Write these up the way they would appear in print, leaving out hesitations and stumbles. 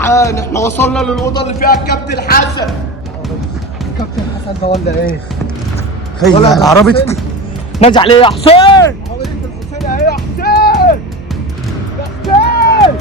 جدعان احنا وصلنا للاوضه اللي فيها الكابتن حسن. الكابتن حسن ده ولا ايه؟ هي العربية نادي عليه يا حسين. عربية الحسين اهي يا حسين. يا حسين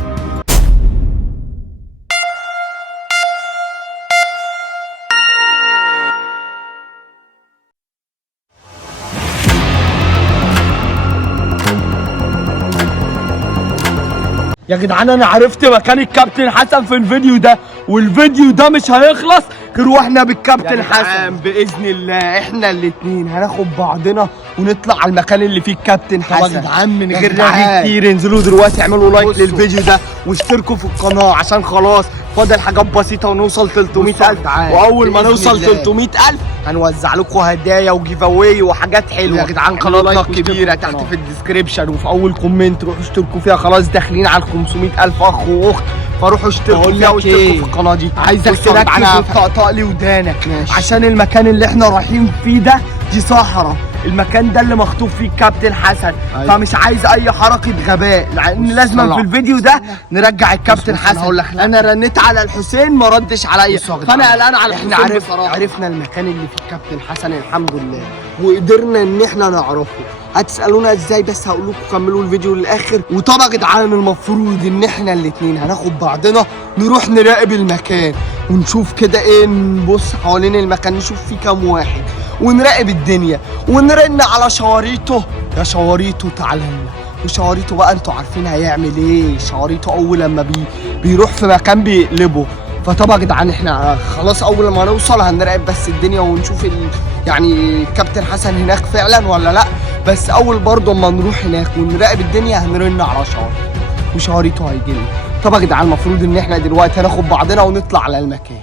يا جدعان انا عرفت مكان الكابتن حسن في الفيديو ده، والفيديو ده مش هيخلص غير واحنا بالكابتن حسن باذن الله. احنا الاتنين هناخد بعضنا ونطلع على المكان اللي فيه الكابتن حسن. يا جدعان من غير رغي كتير انزلوا دلوقتي اعملوا لايك للفيديو ده واشتركوا في القناه عشان خلاص فاضل حاجات بسيطه ونوصل 300,000. واول ما نوصل 300,000 هنوزع لكم هدايا وجيف اواي وحاجات حلوه. يا جدعان قناتنا الكبيره تحت في الديسكريبشن وفي اول كومنت روحوا اشتركوا فيها. خلاص داخلين على 500,000 اخ واخت، فروحوا اشتركوا فيها واشتركوا في القناه دي. عايزك تركز وتطقطق لي ودانك عشان المكان اللي احنا رايحين فيه ده دي صحراء. المكان ده اللي مخطوف فيه الكابتن حسن. فمش عايز اي حركه غباء لان لازم في الفيديو ده نرجع الكابتن حسن. هقول لك انا رنيت على الحسين ما ردش عليا فانا قلقان على الحسين. عرفنا المكان اللي فيه الكابتن حسن الحمد لله وقدرنا ان احنا نعرفه. هتسالونا ازاي بس هقول لكم كملوا الفيديو للاخر. وطبعا يا جدعان المفروض ان احنا الاتنين هناخد بعضنا نروح نراقب المكان ونشوف كده ايه، نبص حوالين المكان نشوف فيه كام واحد ونراقب الدنيا ونرن على شواريطه. يا شواريطه تعالى لنا. وشواريطه بقى انتوا عارفين هيعمل ايه. شواريطه اول لما بيروح في مكان بيقلبه. فطبعا يا جدعان احنا خلاص اول ما نوصل هنراقب بس الدنيا ونشوف يعني الكابتن حسن هناك فعلا ولا لا. بس اول برضه اما نروح هناك ونراقب الدنيا هنرن على شواريطه وشواريطه هيجي لنا. طبعا يا جدعان المفروض ان احنا دلوقتي هناخد بعضنا ونطلع على المكان.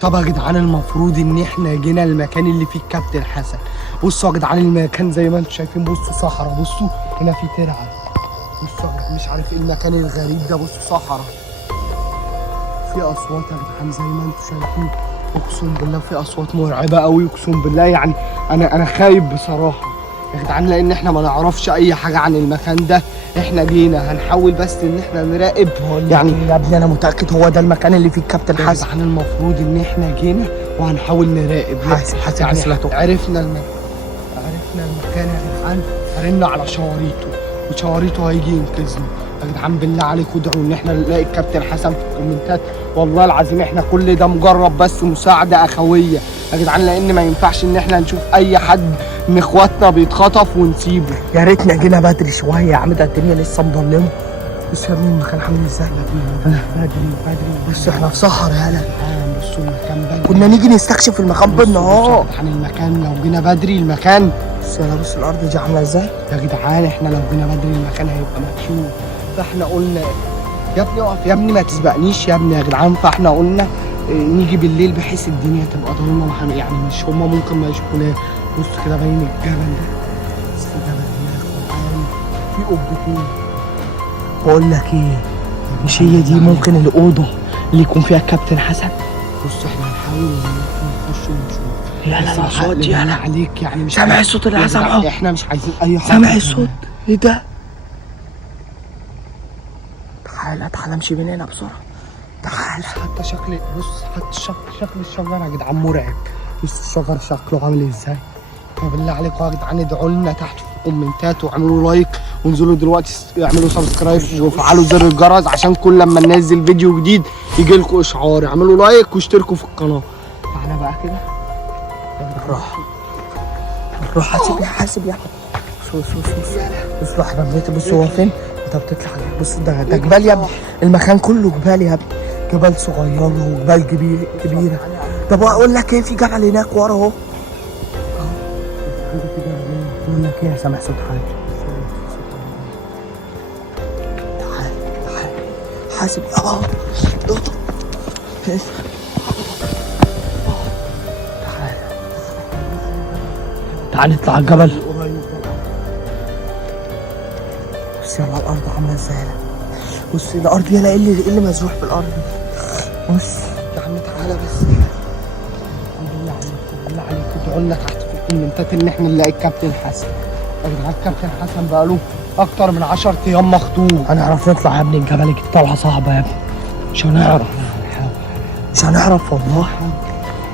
طبعا يا جدعان المفروض ان احنا جينا المكان اللي فيه الكابتن حسن. بصوا يا جدعان المكان زي ما انتم شايفين. بصوا صحراء. بصوا هنا في ترعه. بصوا مش عارف ايه المكان الغريب ده. بصوا صحراء في اصوات يا جدعان زي ما انتم شايفين. اقسم بالله في اصوات مرعبه قوي. اقسم بالله يعني انا خايف بصراحه يا جدعان لان احنا ما نعرفش اي حاجه عن المكان ده. احنا جينا هنحاول بس ان احنا نراقب. يعني يا ابني انا متاكد هو ده المكان اللي فيه الكابتن حسن. يعني المفروض ان احنا جينا وهنحاول نراقب. حاسب عسلته. عرفنا المكان يا جدعان. هرنا على شواريطه وشواريطه هيجي ينقذنا. يا جدعان بالله عليكم ادعوا ان احنا نلاقي الكابتن حسن في الكومنتات. والله العظيم احنا كل ده مجرب بس مساعده اخويه يا جدعان لان ما ينفعش ان احنا نشوف اي حد من اخواتنا بيتخطف ونسيبه. يا ريتنا جينا بدري شويه يا عم. ده الدنيا لسه مظلمه. بص يا ابني المكان عامل ازاي. بدري بص احنا في صحراء يالا. بصوا المكان بدري. كنا نيجي نستكشف المكان بالنهار. عن المكان لو جينا بدري المكان. بص يلا بص الارض دي عامله ازاي يا جدعان. احنا لو جينا بدري المكان هيبقى مكشوف. فاحنا قلنا يا ابني اقف يا ابني ما تسبقنيش يا ابني يا جدعان. فاحنا قلنا نيجي بالليل بحيث الدنيا تبقى ضلمه يعني مش هما ممكن ما يشوفوناش. بص كده باين الجبل ده. بص الجبل هناك في قبتين. بقول لك ايه مش هي دي ممكن الاوضه اللي يكون فيها الكابتن حسن. بص احنا هنحاول نخش ونشوف. لا صوت يالا عليك يعني مش سامع الصوت اللي سامعه. احنا مش عايزين اي حاجه. سامع الصوت ايه ده. تعالى امشي من هنا بسرعه. تعالى. حتى شكل بص حتى شكل الشجر يا جدعان مرعب. بص الشجر شكله عامل ازاي. فبالله عليكم يا جدعان ادعوا لنا تحت في الكومنتات واعملوا لايك وانزلوا دلوقتي اعملوا سبسكرايب وفعلوا زر الجرس عشان كل لما ننزل فيديو جديد يجي لكم اشعار. اعملوا لايك واشتركوا في القناه. تعالى بقى كده نروح. حاسب يا احمد. بص روح رميت. بص هو فين انت بتطلع. بص ده جبال يا ابني. المكان كله جبال يا ابني. جبال صغيره وجبال كبيره. طب اقول لك ايه في جبل هناك ورا اهو. بقول لك ايه سامع صوت حاجه. تعال حاسب. تعال نطلع على الجبل. بص يلا الارض عامله ازاي. بص ده ارض، يلا ايه اللي مزروع في الارض دي؟ بص يا عم تعالى بس. بالله عليك بالله عليك ادعوا لنا تحت في الكومنتات ان احنا نلاقي الكابتن حسن. يا جدعان الكابتن حسن بقاله اكتر من 10 ايام مخطوب. هنعرف نطلع يا ابني الجبل؟ الطلعه صعبه يا ابني، مش هنعرف. مش هنعرف والله،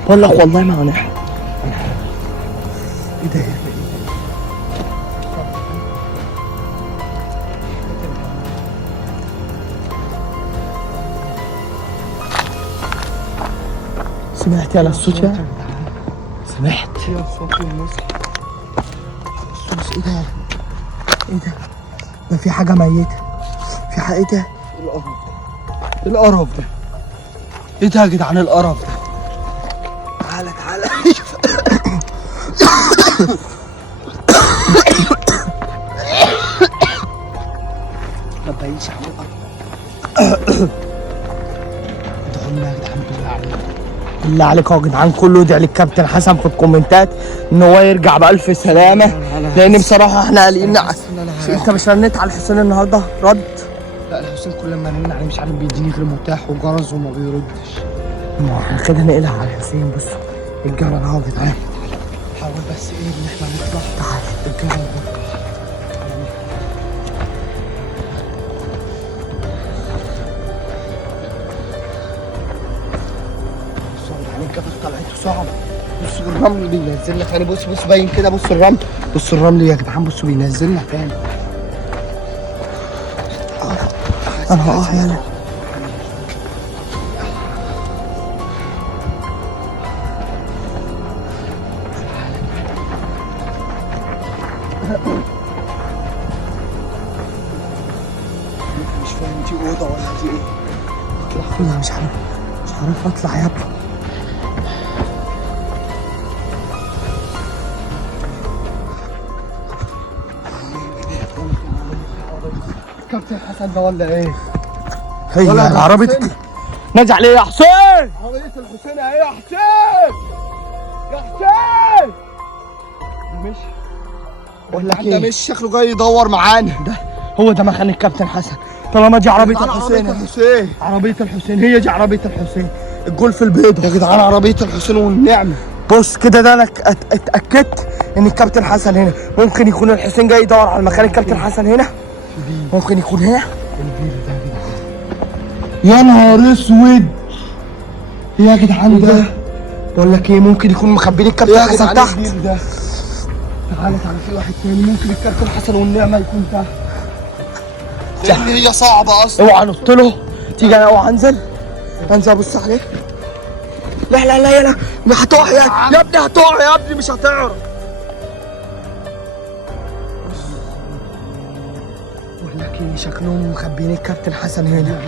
بقول لك والله ما هنعرف. ايه ده؟ سمعت يا الصوت يا؟ سمعت يا صوت المصحف. بص ايه ده؟ ايه ده؟ ده في حاجة ميتة، في حاجة. ايه ده؟ ايه القرف ده؟ ايه ده يا جدعان القرف ده؟ تعالى تعالى. ما تبينش يا عم. ادعوا لنا يا جدعان بالله عليكم، بالله عليكم يا جدعان كله يدعي للكابتن حسن في الكومنتات ان هو يرجع بألف سلامة، لان بصراحة احنا قلقين. انت مش رنيت على الحسين النهارده رد؟ لا الحسين كل ما رن عليه مش عارف بيديني غير متاح وجرس وما بيردش. ما احنا كده نقلها على الحسين. بص الجرس اهو يا جدعان، حاول بس ايه ان احنا نطلع. تعال الجرس اهو. الجبل طلعته صعبة. بصوا الرمل بينزلنا تاني. بص باين كده. بص الرمل، بص الرمل يا جدعان. بصوا بينزلنا تاني. انا يلا مش فاهم دي اوضه ولا دي ايه. اطلع كلها مش عارف اطلع يا ابني. كابتن حسن ده ولا ايه؟ هي عربيتك نادي عليه يا حسين. عربية الحسين اهي يا حسين. يا حسين ده مش بقول لك ده ايه، مش شكله جاي يدور معانا. ده هو ده مكان الكابتن حسن. طالما دي عربية الحسين، عربية الحسين هي دي عربية الحسين. الجولف البيضاء يا جدعان عربية الحسين والنعمة. بص كده ده انا اتأكدت ان الكابتن حسن هنا. ممكن يكون الحسين جاي يدور على مكان الكابتن حسن هنا، ممكن يكون هنا. يا نهار اسود يا جدعان ده. بقول لك ايه، ممكن يكون مخبيين الكابتن حسن تحت. تعالى في واحد تاني. ممكن الكابتن حسن والنعمة يكون تحت، لان هي صعبة اصلا. اوعى نط له. تيجي انا اوعى انزل ابص عليه. لا هتقع يا ابني، هتقع يا ابني مش هتعرف. بقول لك ايه، شكلهم مخبيين الكابتن حسن هنا.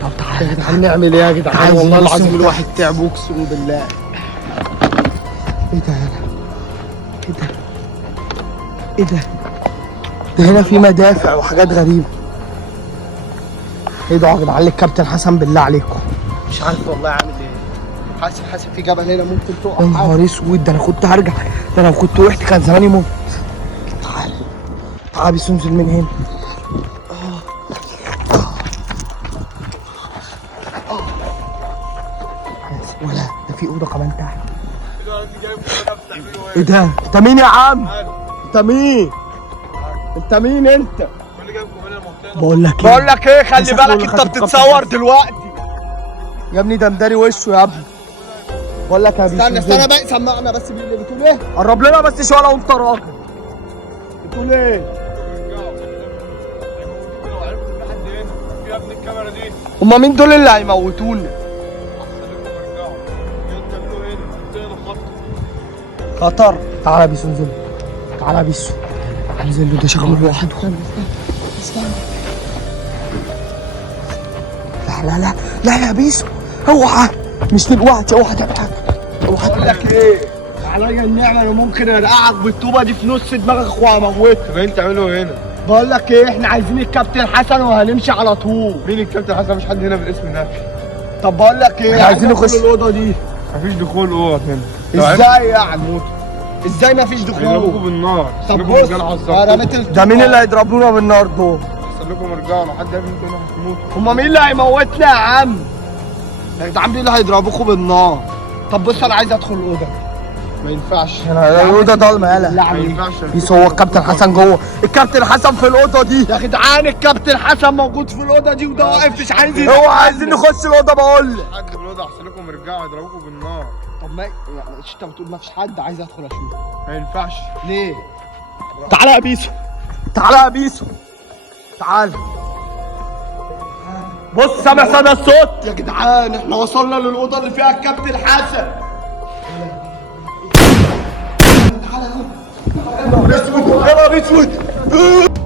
طب تعالى يا جدعان نعمل ايه يا جدعان؟ والله العظيم الواحد تعب اقسم بالله. ايه ده يالا؟ ايه ده؟ ده هنا في مدافع وحاجات غريبة. ايه ده يا جدعان للكابتن حسن بالله عليكم؟ مش عارف والله عامل ايه. حاسس في جبل هنا ممكن تقع. يا نهار اسود، ده انا كنت هرجع. ده انا لو كنت وقعت كان زماني موت. تعال بس انزل من هنا. ولا ده في اوضه كمان تحت. ايه ده؟ انت مين يا عم؟ انت مين؟ انت؟ بقول لك ايه خلي بالك انت بتتصور دلوقتي يا ابني. ده مداري وشه يا ابني. بقول لك يا استنى بقى سمعنا بس بتقول ايه؟ قرب لنا بس شويه لو انت راجل. بتقول ايه؟ هما مين دول اللي هيموتونا؟ خطر. تعالى يا بيسو انزل. تعالى يا بيسو انزل له، ده شكله لوحده. استنى. لا يا بيسو اوعى، مش دلوقتي. اوعى تعمل حاجه. بقول لك ايه، عليا النعمه انا ممكن ارقعك بالطوبه دي في نص دماغك وهموتك. طب انت تعمله هنا؟ بقول لك ايه، احنا عايزين الكابتن حسن وهنمشي على طول. مين الكابتن حسن؟ مفيش حد هنا بالاسم ده. طب بقول لك ايه، احنا عايزين نخش الاوضه دي. مفيش دخول اوض هنا. ازاي يعني؟ ازاي مفيش دخول؟ هيضربوكوا بالنار. طب بص انا رميت ده مين اللي هيضربونا بالنار دول؟ خليكم ارجعوا لو حد قال انتوا هنا هتموتوا. هما مين اللي هيموتنا يا عم؟ يا جدعان مين اللي هيضربوكوا بالنار؟ طب بص انا عايز ادخل الاوضه. ما ينفعش. الاوضه ضلمه يلا. لا ما ينفعش. بيس هو الكابتن حسن جوه، الكابتن حسن في الاوضه دي يا جدعان، الكابتن حسن موجود في الاوضه دي وده واقف مش عايز يدخل. هو عايزين نخش الاوضه بقول لك. حد بالوضع احسن لكم ارجعوا يضربوكم بالنار. طب ما يعني انت بتقول ما فيش حد، عايز ادخل اشوف. ما ينفعش. ليه؟ تعالى يا بيسو، تعالى يا بيسو، تعالى. بص سامع صدى الصوت؟ يا جدعان احنا وصلنا للاوضه اللي فيها الكابتن حسن. تعالى يا نهار اسود.